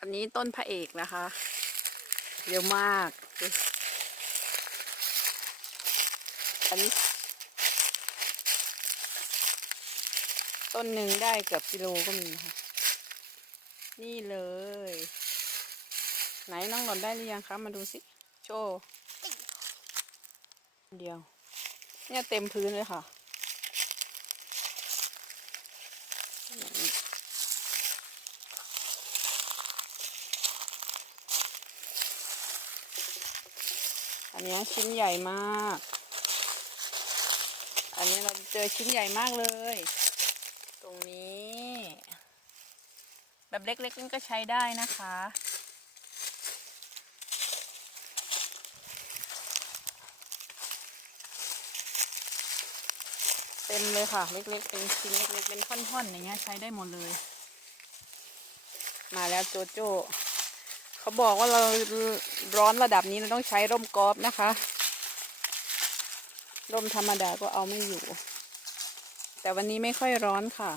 อันนี้ต้นพระเอกนะคะ เยอะมาก อันนี้ ต้นหนึ่งได้เกือบกิโลก็มีค่ะ นี่เลย ไหนน้องหล่นได้หรือยังคะ มาดูสิ โชว์เดียว เนี่ยเต็มพื้นเลยค่ะ อันนี้ชิ้นใหญ่มาก อันนี้เราเจอชิ้นใหญ่มากเลย ตรงนี้ แบบเล็กๆนี่ก็ใช้ได้นะคะ เต็มเลยค่ะ เล็กๆ เป็นชิ้นเล็กๆ เป็นท่อนๆอย่างเงี้ยใช้ได้หมดเลย มาแล้วโจโจ้ เขาบอกว่าเราร้อนระดับนี้เราต้องใช้ร่มกอล์ฟนะคะ ร่มธรรมดาก็เอาไม่อยู่ แต่วันนี้ไม่ค่อยร้อนค่ะ